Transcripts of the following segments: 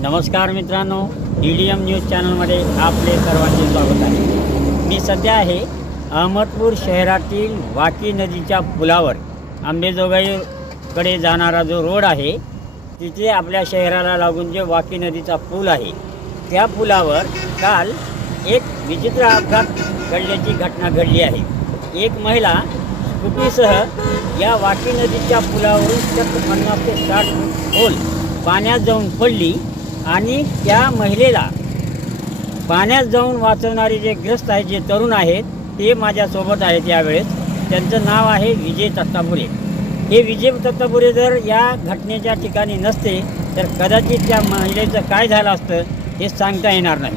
नमस्कार मित्रांनो, DDM news चॅनलमध्ये आपले सर्वांचे स्वागत आहे। मी सध्या आहे अहमदपूर शहरातील वाकी नदीच्या पुलावर। अंबेजोगाईकडे जाणारा जो रोड आहे तिथे आपल्या शहराला लागून जे वाकी नदीचा पूल आहे त्या पुलावर काल एक विचित्र अपघात घडल्याची घटना घडली आहे। एक महिला स्कूटीसह या वाकी नदीच्या पुलावरून चक्क 50 ते 60 खोल पाण्यात जाऊन पडली आणि त्या महिलेला पाण्यात जाऊन वाचवणारे जे ग्रस्त आहेत, जे तरुण आहेत, ते माझ्यासोबत आहेत यावेळेस। त्यांचं नाव आहे विजय तत्तापुरे। हे विजय तत्तापुरे जर या घटनेच्या ठिकाणी नसते तर कदाचित त्या महिलेचं काय झालं असतं हे सांगता येणार नाही।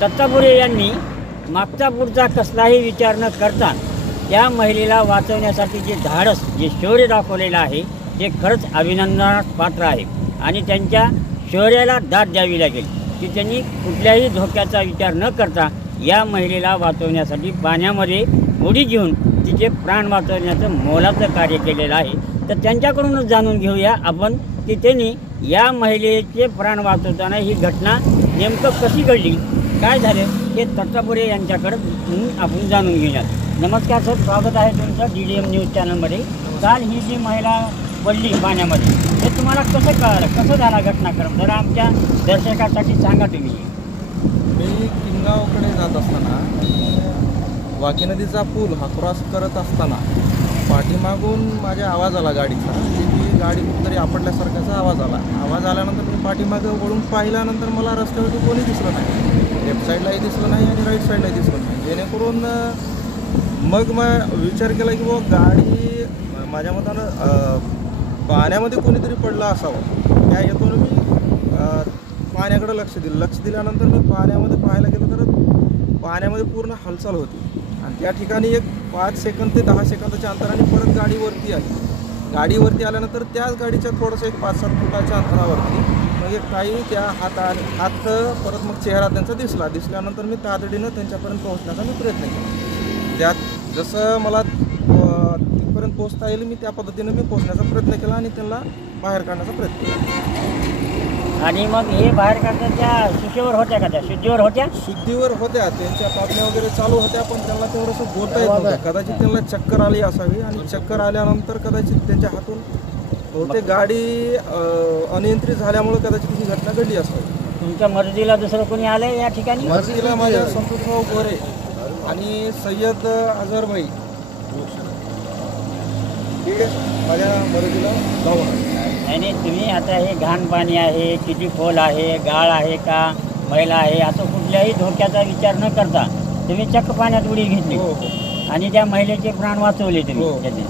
तत्तापुरे यांनी मागचा पुढचा कसलाही विचार न करता त्या महिलेला वाचवण्यासाठी जे धाडस, जे शौर्य दाखवलेलं आहे ते खरंच अभिनंदनास पात्र आहे आणि त्यांच्या शौर्याला दाद द्यावी लागेल की त्यांनी कुठल्याही धोक्याचा विचार न करता या महिलेला वाचवण्यासाठी पाण्यामध्ये उडी घेऊन तिचे प्राण वाचवण्याचं मोलाचं कार्य केलेलं आहे। तर त्यांच्याकडूनच जाणून घेऊया आपण की त्यांनी या महिलेचे प्राण वाचवताना ही घटना नेमकं कशी घडली, काय झाले हे तत्तापुरे यांच्याकडे आपण जाणून घेऊया। नमस्कार सर, स्वागत आहे तुमचं DDM न्यूज चॅनलमध्ये। काल ही जी महिला पडली पाण्यामध्ये हे तुम्हाला कसं कळलं, कसं झाला घटनाक्रम, जरा आमच्या दर्शकासाठी सांगा तुम्ही। मी किनगावकडे जात असताना वाकी नदीचा पूल हा क्रॉस करत असताना पाठीमागून माझ्या आवाज आला गाडीचा, की गाडी कुठेतरी आपटल्यासारखाचा आवाज आला। आवाज आल्यानंतर मी पाठीमागं वळून पाहिल्यानंतर मला रस्त्यावरती कोणी दिसलं नाही, लेफ्ट साईडलाही दिसलं नाही आणि राईट साईडलाही दिसलं नाही। जेणेकरून मग विचार केला की बाबा गाडी माझ्या मतानं पाण्यामध्ये कोणीतरी पडला असावं। त्या हेतून मी पाण्याकडे लक्ष दिल्यानंतर मी पाण्यामध्ये पाहायला गेलो तर पाण्यामध्ये पूर्ण हालचाल होती आणि त्या ठिकाणी एक 5 सेकंद ते 10 सेकंदाच्या अंतराने परत गाडीवरती आली। गाडीवरती आल्यानंतर त्याच गाडीच्या थोडंसं एक 5-7 फुटाच्या अंतरावरती मग एक काही त्या हात परत मग चेहरा त्यांचा दिसल्यानंतर मी तातडीनं त्यांच्यापर्यंत पोहोचण्याचा मी प्रयत्न केला। त्यात जसं मला तिथपर्यंत पोहोचता येईल मी त्या पद्धतीनं मी पोहोचण्याचा प्रयत्न केला आणि त्यांना बाहेर काढण्याचा प्रयत्न केला। आणि मग हे बाहेर काढण्याच्या शुद्धीवर होत्या का, त्या शुद्धीवर होत्या? शुद्धीवर होत्या, त्यांच्या पापण्या वगैरे चालू होत्या, पण त्यांना तेवढंसं बोलता येत नव्हतं। कदाचित त्यांना चक्कर आली असावी आणि चक्कर आल्यानंतर कदाचित त्यांच्या हातून बहुतेक गाडी अनियंत्रित झाल्यामुळे कदाचित ही घटना घडली असावी। तुमच्या मदतीला दुसरं कोणी आलं या ठिकाणी? मदतीला माझ्या संतोषभाऊ गोरे आणि सय्यद अझर भाई हे माझ्या मदतीला धावून आले। आणि तुम्ही आता हे घाण पाणी आहे, किती खोल आहे, गाळ आहे का मैला आहे, असं कुठल्याही धोक्याचा विचार न करता तुम्ही चक्क पाण्यात उडी घेतली आणि त्या महिलेचे प्राण वाचवले तुम्ही त्याचे।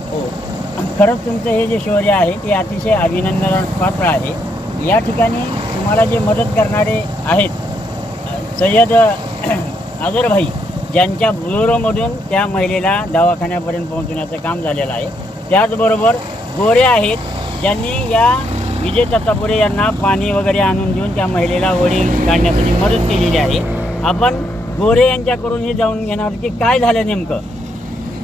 खरंच तुमचं हे जे शौर्य आहे ते अतिशय अभिनंदनास पात्र आहे। या ठिकाणी तुम्हाला जे मदत करणारे आहेत सय्यद अझर भाई, ज्यांच्या बुलोरोमधून त्या महिलेला दवाखान्यापर्यंत पोहोचवण्याचं काम झालेलं आहे। त्याचबरोबर गोरे आहेत, ज्यांनी या विजय तत्तापुरे यांना पाणी वगैरे आणून देऊन त्या महिलेला वडील काढण्यासाठी मदत केलेली आहे। आपण गोरे यांच्याकडून हे जाणून घेणार की काय झालं नेमकं।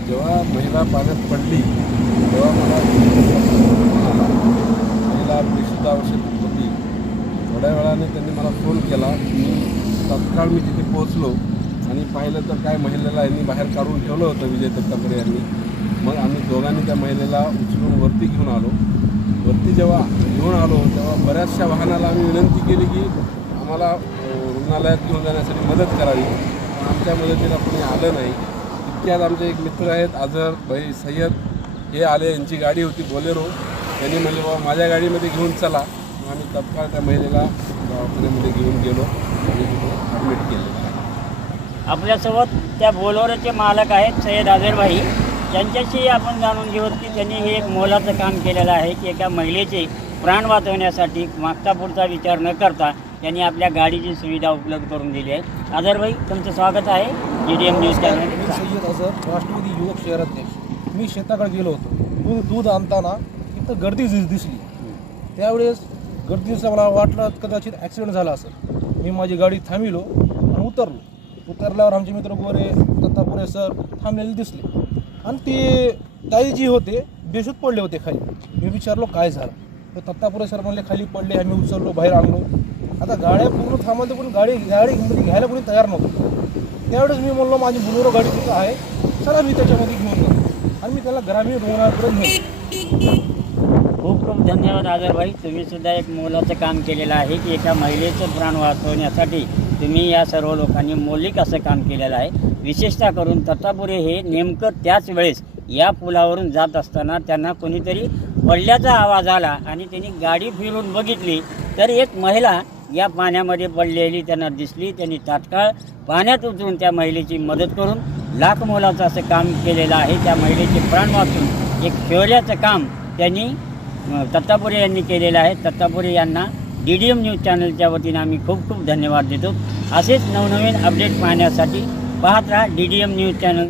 जेव्हा महिला पाण्यात पडली तेव्हा मला महिला बेशुद्ध आवश्यक होती। थोड्या वेळाने त्यांनी मला फोन केला। तत्काळ मी तिथे पोहोचलो आणि पाहिलं तर काय महिलेला यांनी बाहेर काढून ठेवलं होतं विजय तत्तापुरे यांनी। मग आम्ही दोघांनी त्या महिलेला उचलून वरती घेऊन आलो। वरती जेव्हा घेऊन आलो तेव्हा बऱ्याचशा वाहनाला आम्ही विनंती केली की आम्हाला रुग्णालयात घेऊन जाण्यासाठी मदत करावी, पण आमच्या मदतीला कोणी आलं नाही। इतक्यात आमचे एक मित्र आहेत अझर भाई सय्यद, हे आले, यांची गाडी होती बोलेरो। त्यांनी म्हणले बाबा माझ्या गाडीमध्ये घेऊन चला। मग आम्ही तत्काळ त्या महिलेला दवाखान्यामध्ये घेऊन गेलो आणि तिथे ॲडमिट केलं। आपल्यासोबत त्या बोलेरोचे मालक आहेत सय्यद अझर भाई, त्यांच्याशी आपण जाणून घेऊ की त्यांनी हे एक मोलाचं काम केलेलं आहे की एका महिलेचे प्राण वाचवण्यासाठी मागचा पुढचा विचार न करता त्यांनी आपल्या गाडीची सुविधा उपलब्ध करून दिली आहे। अझर भाई, तुमचं स्वागत आहे DDM न्यूज चॅनलमध्ये। मी सय्यद अझर, राष्ट्रवादी युवक शहराध्यक्ष। मी शेताकडे गेलो होतो, दूध आणताना तिथं गर्दी दिसली। त्यावेळेस गर्दीचं मला वाटलं कदाचित ॲक्सिडेंट झाला असेल। मी माझी गाडी थांबविलो आणि उतरल्यावर आमचे मित्र गोरे तत्तापुरे सर थांबलेले दिसले आणि ते ताई जी होते बेशुद्ध पडले होते खाली। मी विचारलो काय झालं, तर तत्तापुरे सर म्हणले खाली पडले, आम्ही उचललो बाहेर आणलो। आता गाड्या पूर्ण थांबवते पण गाडी मध्ये घ्यायला कोणी तयार नव्हतं. त्यावेळेस मी म्हणलो माझी बुलेरो गाडी तिथं आहे, चला मी त्याच्यामध्ये घेऊन जातो आणि मी त्याला ग्रामीण रुग्णालयापर्यंत नेतो. खूप खूप धन्यवाद आदरभाई. तुम्ही सुद्धा एक मोलाचं काम केलेलं आहे की एका महिलेचं प्राण वाचवण्यासाठी तुम्ही या सर्व लोकांनी मौलिक असं काम केलेलं आहे. विशेषतः करून तत्तापुरे हे नेमकं त्याच वेळेस या पुलावरून जात असताना त्यांना कोणीतरी पडल्याचा आवाज आला आणि त्यांनी गाडी फिरून बघितली तर एक महिला या पाण्यामध्ये पडलेली त्यांना दिसली. त्यांनी तात्काळ पाण्यात उतरून त्या महिलेची मदत करून लाख मोलाचं असं काम केलेलं आहे. त्या महिलेचे प्राण वाचून एक शौर्याचं काम त्यांनी तत्तापुरे यांनी केलेलं आहे. तत्तापुरे यांना DDM न्यूज चॅनलच्या वतीनं आम्ही खूप खूप धन्यवाद देतो. असेच नवनवीन अपडेट पाहण्यासाठी पाहत राहा DDM न्यूज चॅनल.